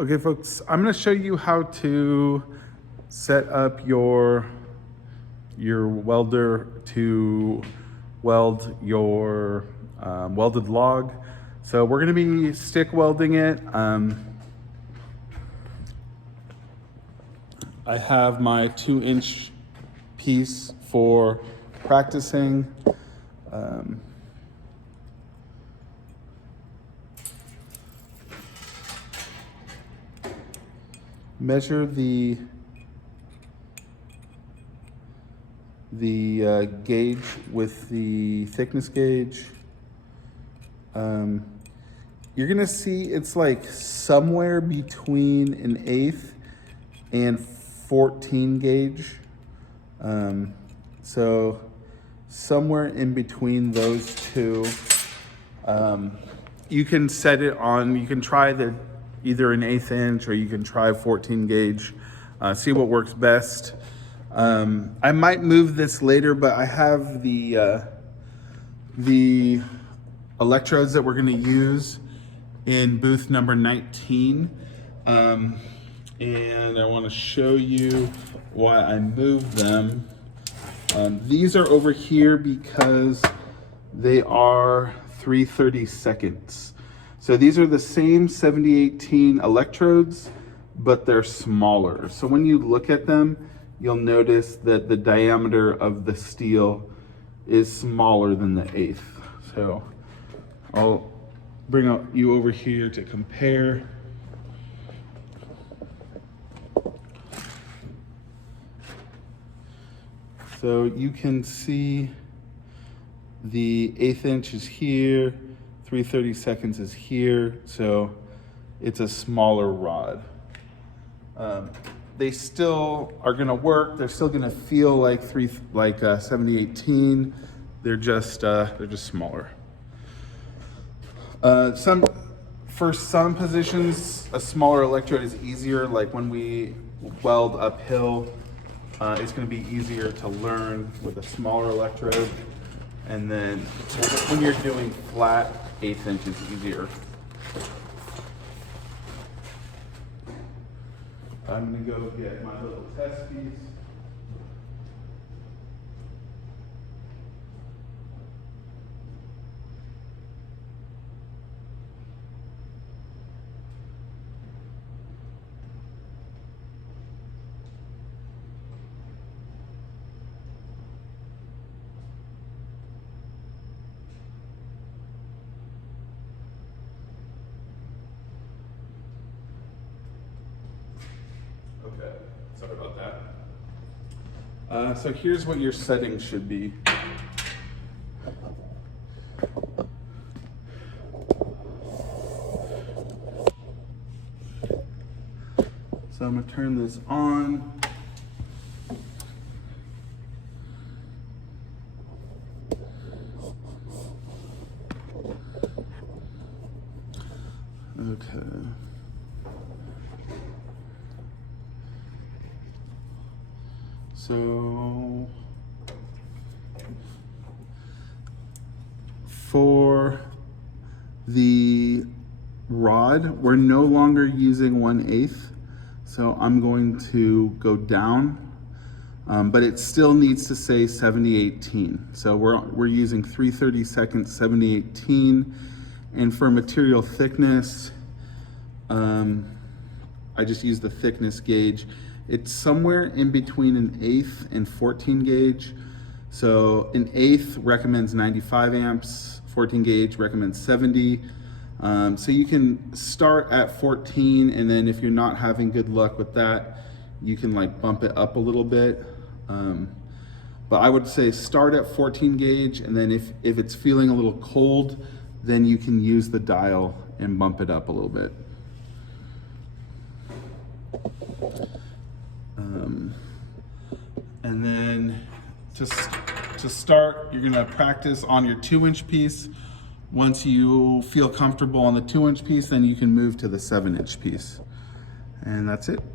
Okay folks, I'm going to show you how to set up your welder to weld your welded log. So we're going to be stick welding it. I have my 2-inch piece for practicing. Measure the gauge with the thickness gauge. You're gonna see it's like somewhere between an 1/8 and 14 gauge. So somewhere in between those two. You can set it on, you can try either an 1/8 inch or you can try 14 gauge, see what works best. I might move this later, but I have the electrodes that we're gonna use in booth number 19. And I wanna show you why I moved them. These are over here because they are 3/32. So these are the same 7018 electrodes, but they're smaller. So when you look at them, you'll notice that the diameter of the steel is smaller than the 1/8. So I'll bring you over here to compare. So you can see the 1/8 inch is here, 3/32 is here, so it's a smaller rod. They still are gonna work. They're still gonna feel like 7018. They're just smaller. For some positions, a smaller electrode is easier. Like when we weld uphill, it's gonna be easier to learn with a smaller electrode. And then when you're doing flat, 1/8 inch is easier. I'm gonna go get my little test piece. Okay, sorry about that. So here's what your settings should be. So I'm gonna turn this on. Okay. So for the rod, we're no longer using 1/8. So I'm going to go down, but it still needs to say 7018. So we're using 3/32 7018. And for material thickness, I just use the thickness gauge. It's somewhere in between an 1/8 and 14 gauge. So an 1/8 recommends 95 amps, 14 gauge recommends 70. So you can start at 14, and then if you're not having good luck with that, you can like bump it up a little bit. But I would say start at 14 gauge, and then if it's feeling a little cold, then you can use the dial and bump it up a little bit. And then to start, you're gonna practice on your 2-inch piece. Once you feel comfortable on the 2-inch piece, then you can move to the 7-inch piece. And that's it.